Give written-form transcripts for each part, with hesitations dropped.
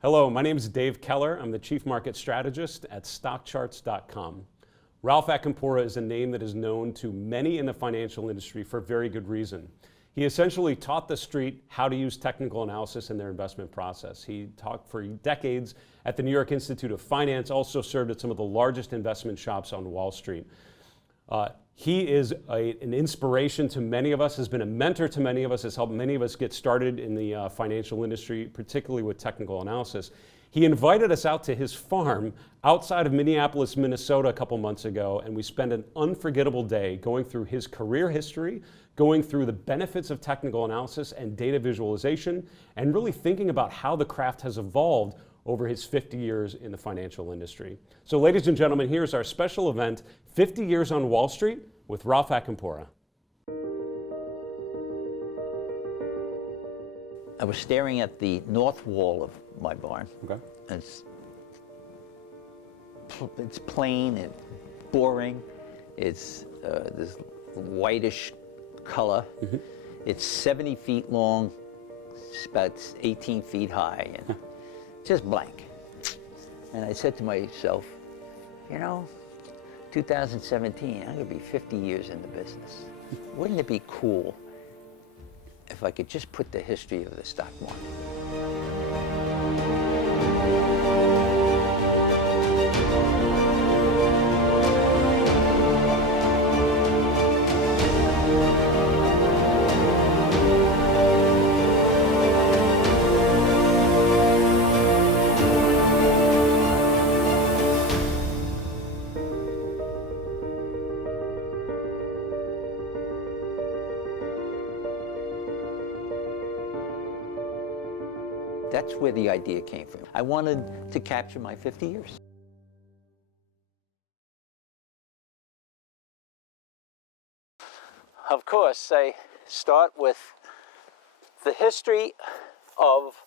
Hello, my name is Dave Keller. I'm the Chief Market Strategist at StockCharts.com. Ralph Acampora is a name that is known to many in the financial industry for very good reason. He essentially taught the street how to use technical analysis in their investment process. He taught for decades at the New York Institute of Finance, also served at some of the largest investment shops on Wall Street. He is an inspiration to many of us, has been a mentor to many of us, has helped many of us get started in the financial industry, particularly with technical analysis. He invited us out to his farm outside of Minneapolis, Minnesota a couple months ago, and we spent an unforgettable day going through his career history, going through the benefits of technical analysis and data visualization, and really thinking about how the craft has evolved over his 50 years in the financial industry. So ladies and gentlemen, here's our special event, 50 Years on Wall Street with Ralph Acampora. I was staring at the north wall of my barn. Okay. It's plain and boring. It's this whitish color. Mm-hmm. It's 70 feet long. It's about 18 feet high, and just blank. And I said to myself, you know, 2017, I'm gonna be 50 years in the business. Wouldn't it be cool if I could just put the history of the stock market? That's where the idea came from. I wanted to capture my 50 years. Of course, I start with the history of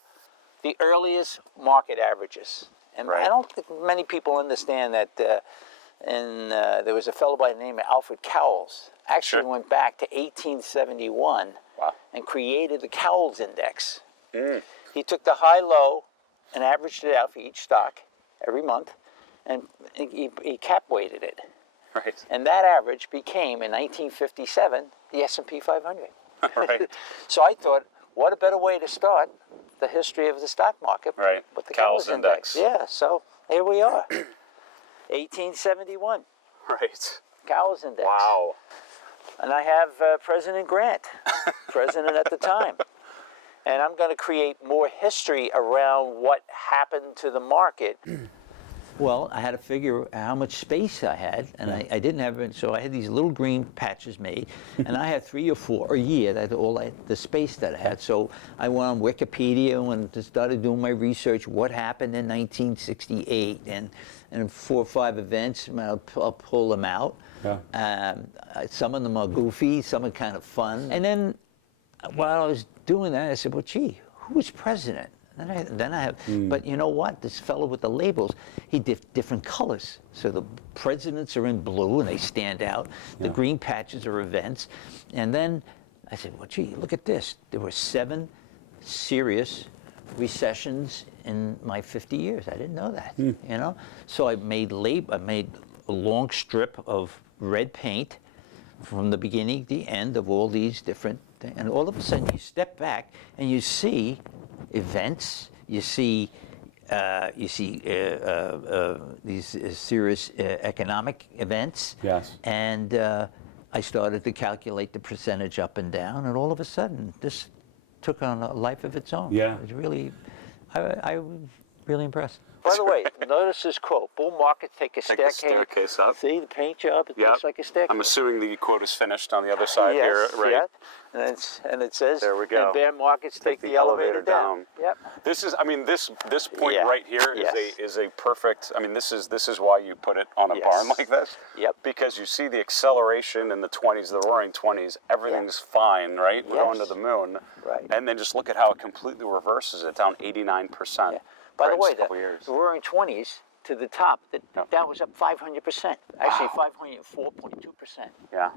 the earliest market averages. And right. I don't think many people understand that there was a fellow by the name of Alfred Cowls, actually went back to 1871 and created the Cowls Index. Mm. He took the high-low and averaged it out for each stock every month, and he cap-weighted it. Right. And that average became, in 1957, the S&P 500. Right. So I thought, what a better way to start the history of the stock market with the Cowls Index. Yeah, so here we are, 1871. Right. Cowls Index. Wow. And I have President Grant, president at the time. And I'm going to create more history around what happened to the market. Well, I had to figure how much space I had, and I didn't have it, so I had these little green patches made, and I had 3 or 4 a year. That's all the space that I had. So I went on Wikipedia and just started doing my research. What happened in 1968, and 4 or 5 events. I'll pull them out. Yeah. Some of them are goofy, some are kind of fun, and then while I was doing that, I said, well, gee, who's president? Then I have, but you know what? This fellow with the labels, he did different colors. So the presidents are in blue and they stand out. Yeah. The green patches are events. And then I said, well, gee, look at this. There were 7 serious recessions in my 50 years. I didn't know that, you know? So I made a long strip of red paint from the beginning to the end of all these different things. And all of a sudden you step back and you see events, you see these serious economic events. Yes. And I started to calculate the percentage up and down, and all of a sudden this took on a life of its own. Yeah. It was really, I was really impressed. By the way, notice this quote: "Bull markets take a staircase up." See the paint job? It looks like a staircase. I'm assuming the quote is finished on the other side here, right? Yeah. And it says, "There we go." And bear markets take the elevator down. Yep. This is, I mean, this point right here is a perfect. I mean, this is why you put it on a barn like this. Yep. Because you see the acceleration in the 20s, the Roaring 20s. Everything's fine, right? We're going to the moon. Right. And then just look at how it completely reverses it, down 89%. Yeah. By the way, the Roaring 20s to the top, that was up 500%. Actually, 504.2%. Yeah.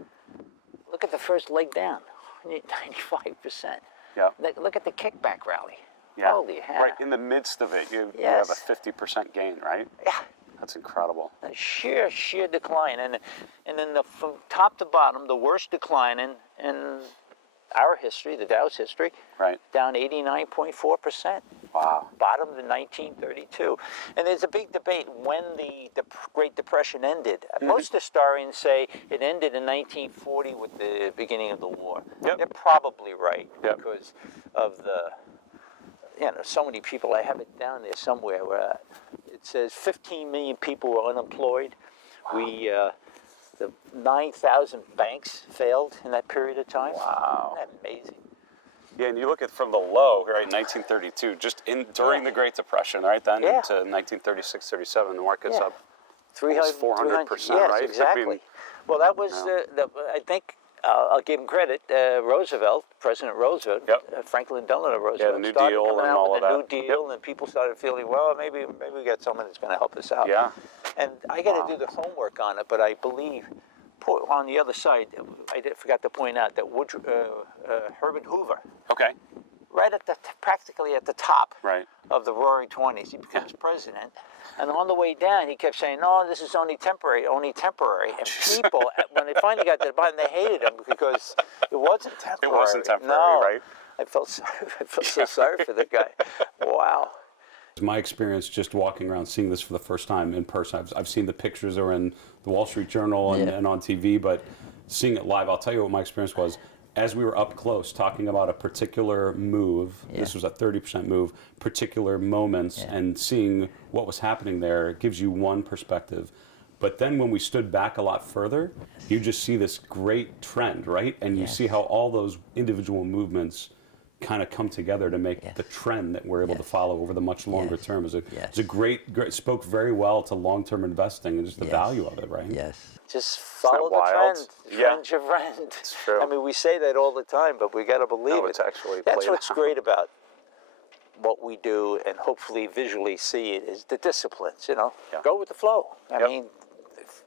Look at the first leg down, 195%. Yeah. Look at the kickback rally, Yeah. Holy hell. Right in the midst of it, you have a 50% gain, right? Yeah. That's incredible. A sheer decline, and then from top to bottom, the worst decline in our history, the Dow's history, right, down 89.4%. Wow. Bottom to 1932. And there's a big debate when the Great Depression ended. Most historians say it ended in 1940 with the beginning of the war. Yep. They're probably right, yep, because of so many people. I have it down there somewhere where it says 15 million people were unemployed. Wow. The 9,000 banks failed in that period of time. Wow. Isn't that amazing? Yeah, and you look at from the low, right, 1932, just during the Great Depression, right, then into 1936, 37, the market's up 400%, yes, right? exactly. I mean, well, that was, I think, I'll give him credit, Roosevelt, President Roosevelt, Franklin Delano Roosevelt, the New started Deal coming and out all with of the that. New Deal, and people started feeling, well, maybe we got someone that's going to help us out. Yeah. And I got to do the homework on it, but I believe on the other side, I forgot to point out that Herbert Hoover, right at practically at the top of the Roaring '20s, he becomes president. And on the way down, he kept saying, no, this is only temporary, only temporary. And people, when they finally got to the bottom, they hated him because it wasn't temporary. It wasn't temporary, no. right? I felt so sorry for the guy. Wow. My experience just walking around, seeing this for the first time in person, I've seen the pictures that were in the Wall Street Journal and on TV, but seeing it live, I'll tell you what my experience was. As we were up close talking about a particular move, this was a 30% move, particular moments, and seeing what was happening there, it gives you one perspective. But then when we stood back a lot further, you just see this great trend, right? And you see how all those individual movements kind of come together to make the trend that we're able to follow over the much longer term. It's a great, spoke very well to long-term investing and just the value of it, right? Yes. Just follow the trend. Trend's your friend. It's true. I mean, we say that all the time, but we got to believe it. It's actually That's what's great about what we do, and hopefully visually see it, is the disciplines, Go with the flow. I mean,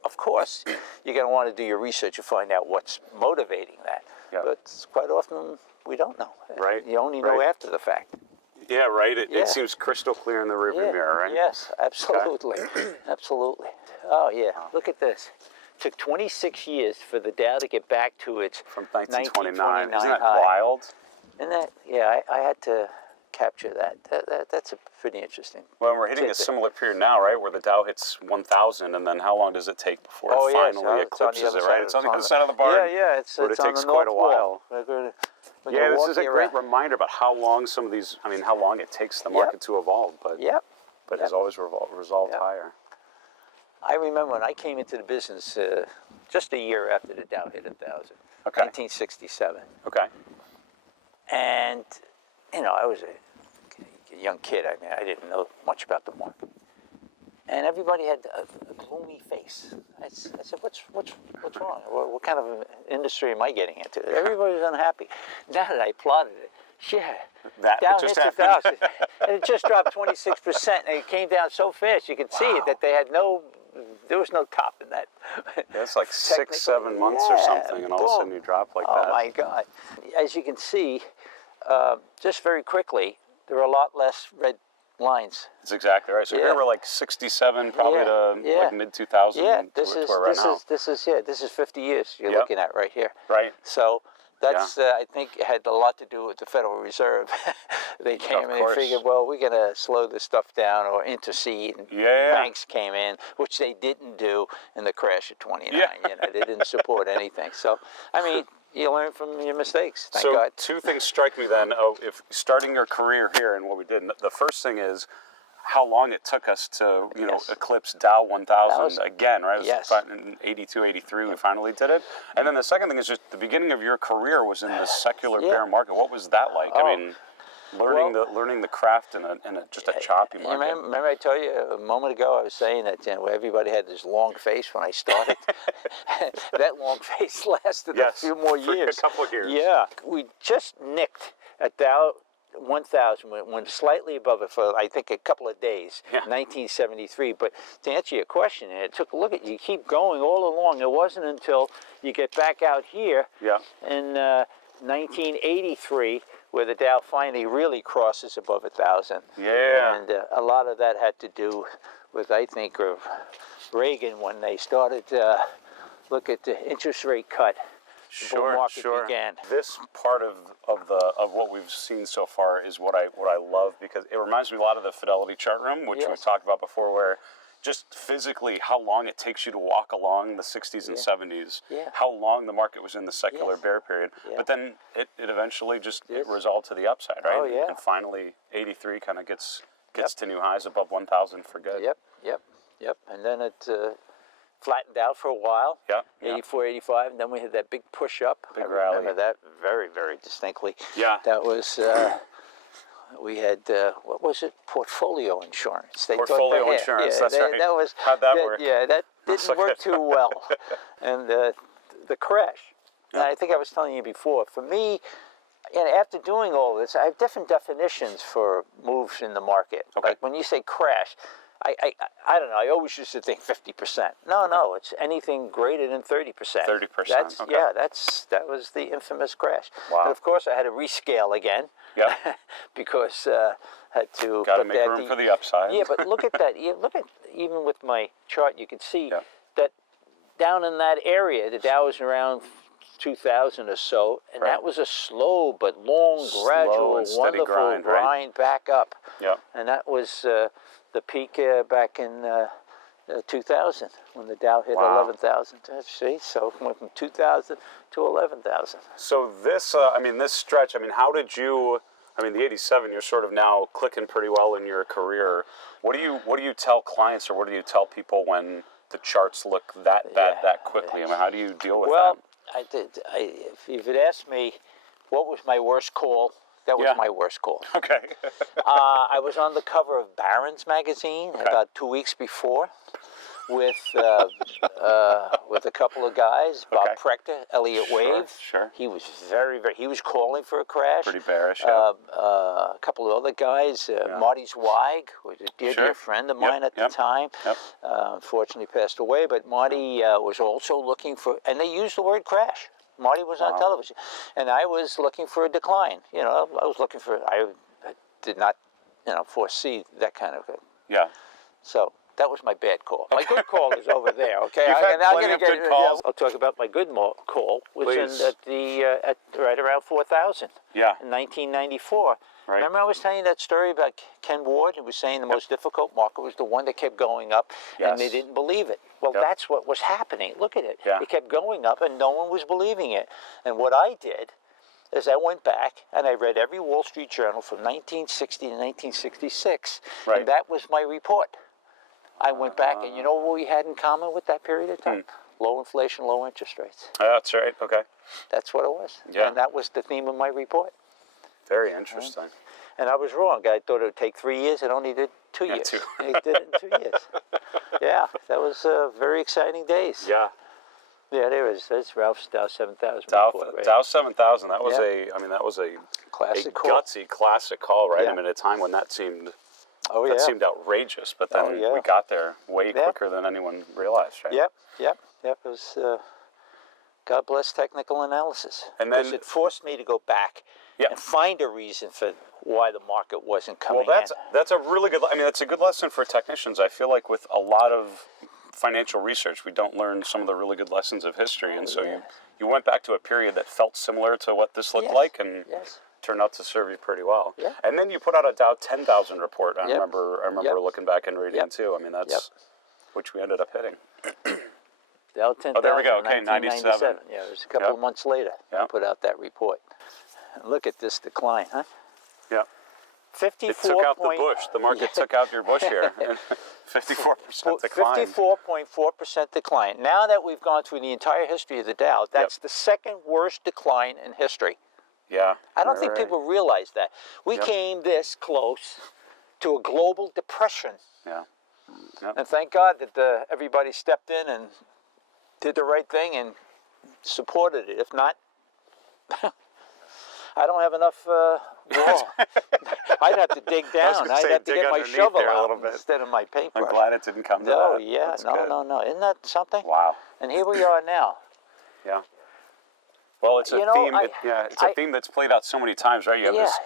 of course, you're going to want to do your research and find out what's motivating that. But quite often, we don't know. Right. You only know after the fact. Yeah, right. It seems crystal clear in the rearview mirror, right? Yes, absolutely. Absolutely. Oh, yeah. Look at this. It took 26 years for the Dow to get back to its from 1929. 1929 Isn't that high. wild? And that, I had to capture that. That's a pretty interesting. Well, we're hitting a similar period now, right, where the Dow hits 1,000, and then how long does it take before it finally eclipses it, right? It's on the other side of the barn. Yeah, it's it takes quite a while. This is a great reminder about how long some of these, how long it takes the market to evolve, but has always resolved higher. I remember when I came into the business just a year after the Dow hit 1,000, 1967. Okay. And, I was a young kid. I mean, I didn't know much about the market. And everybody had a gloomy face. I said, what's wrong? What kind of industry am I getting into? Everybody was unhappy. Now that I plotted it, Dow hit 1,000. And it just dropped 26%, and it came down so fast. You could see that there was no top in that. It's like 6-7 months or something, and all of a sudden you drop like that. Oh my God. As you can see, just very quickly, there are a lot less red lines. That's exactly right. So here we're like 67, probably to like mid 2000. Yeah, this is 50 years you're looking at right here. Right. So that's I think it had a lot to do with the Federal Reserve. They came in and figured, well, we're going to slow this stuff down or intercede. And banks came in, which they didn't do in the crash of 29. They didn't support anything. So I mean, you learn from your mistakes. Thank God. So two things strike me then. If starting your career here and what we did, the first thing is how long it took us to, eclipse Dow 1000 again, right? It was in 82, 83, we finally did it. And then the second thing is just the beginning of your career was in the secular bear market. What was that like? I mean, learning the craft in just a choppy market. Remember I told you a moment ago, I was saying that everybody had this long face when I started. That long face lasted a few more years. A couple of years. Yeah. We just nicked at Dow 1,000, went slightly above it for, I think, a couple of days, 1973. But to answer your question, and it took a look at you, keep going all along. It wasn't until you get back out here in 1983 where the Dow finally really crosses above 1,000. Yeah. And a lot of that had to do with, I think, Reagan when they started to look at the interest rate cut. The bull market began. This part of what we've seen so far is what I love, because it reminds me a lot of the Fidelity chart room, which we've talked about before, where just physically how long it takes you to walk along the 60s and 70s, how long the market was in the secular bear period, but then it eventually just it resolved to the upside, right? Oh, yeah. And finally 83 kind of gets to new highs above 1,000 for good. Yep. And then it flattened out for a while. 84, 85, and then we had that big push up. Big I rally. remember that very, very distinctly. Yeah. That was, we had, what was it? Portfolio insurance. Portfolio insurance, that's right. That was, how'd that work? Yeah, that didn't work too well. And the crash. And I think I was telling you before, for me, after doing all this, I have different definitions for moves in the market. Okay. Like when you say crash, I don't know, I always used to think 50%. No, it's anything greater than 30%. 30%, That's, okay. Yeah, that was the infamous crash. Wow. And of course I had to rescale again. Yep. Because had to... Got to make room for the upside. Yeah, but look at that. Look at, even with my chart, you can see that down in that area, the Dow was around 2,000 or so, and that was a slow but long, gradual, wonderful grind back up. Yeah. And that was the peak back in 2000 when the Dow hit 11,000. See, so it went from 2,000 to 11,000. So this, this stretch, how did you? The 87, you're sort of now clicking pretty well in your career. What do you tell clients, or what do you tell people when the charts look that bad that quickly? How do you deal with that? Well, if you'd asked me what was my worst call, that was my worst call. Okay. I was on the cover of Barron's magazine about 2 weeks before with a couple of guys, Bob Prechter, Elliott Wave. Sure. He was he was calling for a crash. Pretty bearish. A couple of other guys, Marty Zweig, was a dear friend of mine at the time. Unfortunately passed away, but Marty was also looking for, and they used the word crash. Marty was on television, and I was looking for a decline. I did not, foresee that kind of thing. Yeah. So that was my bad call. My good call is over there. Okay. You've had plenty of good calls. I'll talk about my good call, which is at right around 4,000. Yeah. In 1994. Right. Remember I was telling you that story about Ken Ward, who was saying the most difficult market was the one that kept going up, and they didn't believe it. Well, that's what was happening. Look at it. It kept going up, and no one was believing it. And what I did is I went back and I read every Wall Street Journal from 1960 to 1966, and that was my report. I went back, and you know what we had in common with that period of time? Low inflation, low interest rates. That's right. Okay. That's what it was. Yeah. And that was the theme of my report. Very interesting. And I was wrong. I thought it would take 3 years. It only did 2 years. It did it in 2 years. Yeah, that was very exciting days. Yeah. Yeah, there's Ralph's Dow 7000 report, right? Dow 7000. That was that was a classic gutsy classic call, right? At a time when that seemed seemed outrageous, but then we got there way quicker than anyone realized, right? Yep. It was God bless technical analysis, and then because it forced me to go back and find a reason for why the market wasn't coming. Well, that's a really good. That's a good lesson for technicians. I feel like with a lot of financial research, we don't learn some of the really good lessons of history, and so you went back to a period that felt similar to what this looked like, and turned out to serve you pretty well. Yeah. And then you put out a Dow 10,000 report. I remember looking back and reading too. That's which we ended up hitting. Dow 10,000. Oh, there we go. Okay, 97. Yeah, it was a couple of months later. I put out that report. And look at this decline, huh? Yeah. 54. It took out the bush. The market took out your bush here. 54% decline. 54.4% decline. Now that we've gone through the entire history of the Dow, that's the second worst decline in history. Yeah. I don't think people realize that. We came this close to a global depression. Yeah. And thank God that everybody stepped in and did the right thing and supported it. If not, I don't have enough wall. I'd have to dig down. I'd have to get my shovel out instead of my paintbrush. I'm glad it didn't come to that. No, yeah, no. Isn't that something? Wow. And here we are now. Yeah. Well, it's a You know, theme. I- It's a theme that's played out so many times, right? You have this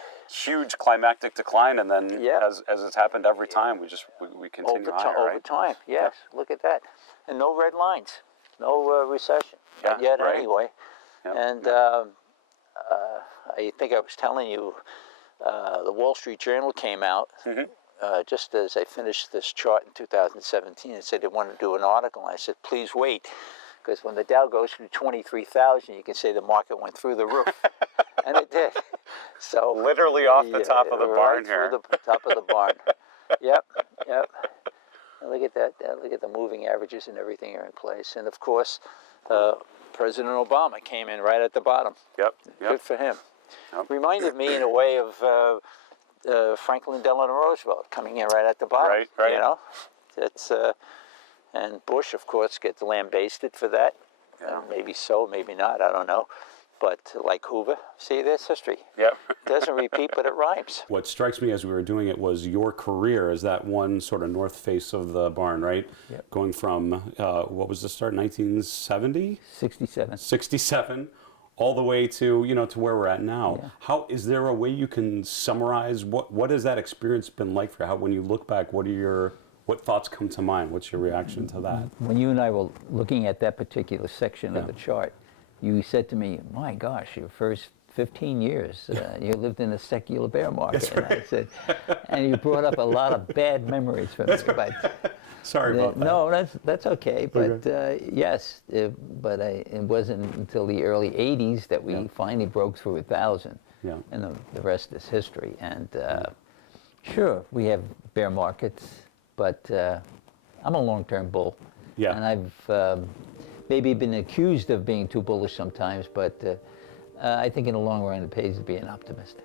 huge climactic decline, and then as it's happened every time, we continue higher, over right? time, yes. Look at that, and no red lines, no recession not yet, right. anyway. Yep. And I think I was telling you, the Wall Street Journal came out just as I finished this chart in 2017. It said they wanted to do an article. And I said, please wait, because when the Dow goes through 23,000, you can say the market went through the roof, and it did. So literally off the top of the barn here. Right through the top of the barn. Yep. And look at that. Look at the moving averages and everything are in place. And of course, President Obama came in right at the bottom. Yep. Good for him. Yep. Reminded me in a way of Franklin Delano Roosevelt coming in right at the bottom. Right. You know, it's and Bush, of course, gets lambasted for that. Yeah. Maybe so, maybe not. I don't know. But like Hoover, see, there's history. Yep. Doesn't repeat, but it rhymes. What strikes me as we were doing it was your career as that one sort of north face of the barn, right? Yep. Going from, what was the start, 1970? 67. 67, all the way to, to where we're at now. Yeah. How, is there a way you can summarize, what has that experience been like for you? How, when you look back, what thoughts come to mind? What's your reaction to that? When you and I were looking at that particular section of the chart, you said to me, my gosh, your first 15 years, you lived in a secular bear market. That's right. And I said, and you brought up a lot of bad memories for me. But Sorry about that. no, that's okay. But yes, it wasn't until the early 80s that we finally broke through 1,000. Yeah. And the rest is history. And sure, we have bear markets, but I'm a long-term bull. Yeah. And I've maybe been accused of being too bullish sometimes, but I think in the long run it pays to be an optimist.